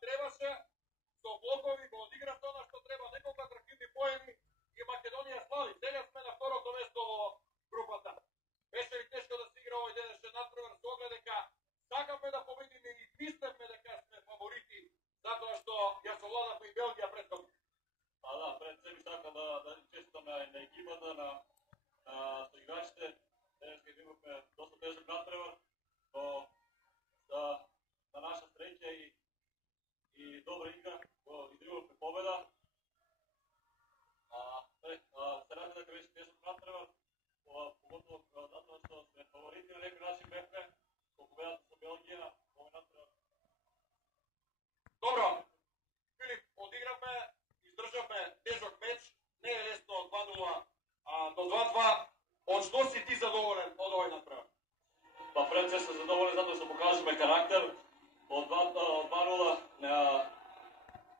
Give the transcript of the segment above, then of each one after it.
требаше со блокови го одигравте она што треба, неколку атрактивни поени и Македонија слави. Сега сме на второто место во групата. Беше ли тешко да се игра овој денешен надпревар со оглед дека сакавме да победиме и мислевме дека сме фаворити затоа што ја совладавме и Белгија претходно. Pa da, pred sebi sакам да честитам на екипата, на играчите. Денеска имавме доста тежок надпревар, но на наша среќа и добра игра го издржувавме победа. Се радам дека беше тежок надпревар, поготово затоа што сме фаворити на некој начин бевме со победата со Белгија овој надпревар. Добро, Филип, одигравме, издржавме тежок меч, не е лесно од 2-0 до 2-2. Од што си ти задоволен од овој надпревар? Па пред се сум задоволен затоа што покажавме карактер. Од 2-0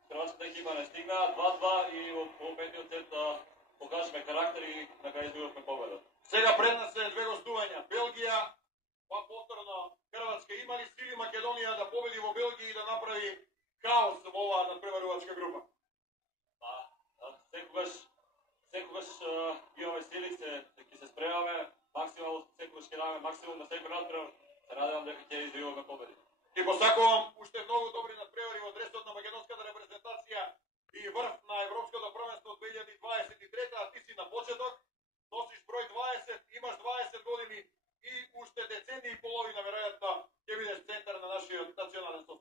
хрватската екипа не стигна, 2-2 и во петиот сет покажавме карактер и на крај издржавме победа. Сега пред нас е две гостувања. Белгија, па повторно Хрватска. Има ли сили Македонија да победи во Белгија и да направи хаос во оваа надпреварувачка група? Па, секогаш имаме сили, ќе се спремаме, максимално секогаш ќе даваме максимум на секој надпревар. Се надевам дека ќе издржуваме победи. Ти посакувам уште многу добри надпревари во дресот на македонската репрезентација и врв на Европското првенство 2023, а ти си на почеток, носиш број 20, имаш 20 години и уште деценија и половина веројатно ќе бидеш центар на нашиот национален состав.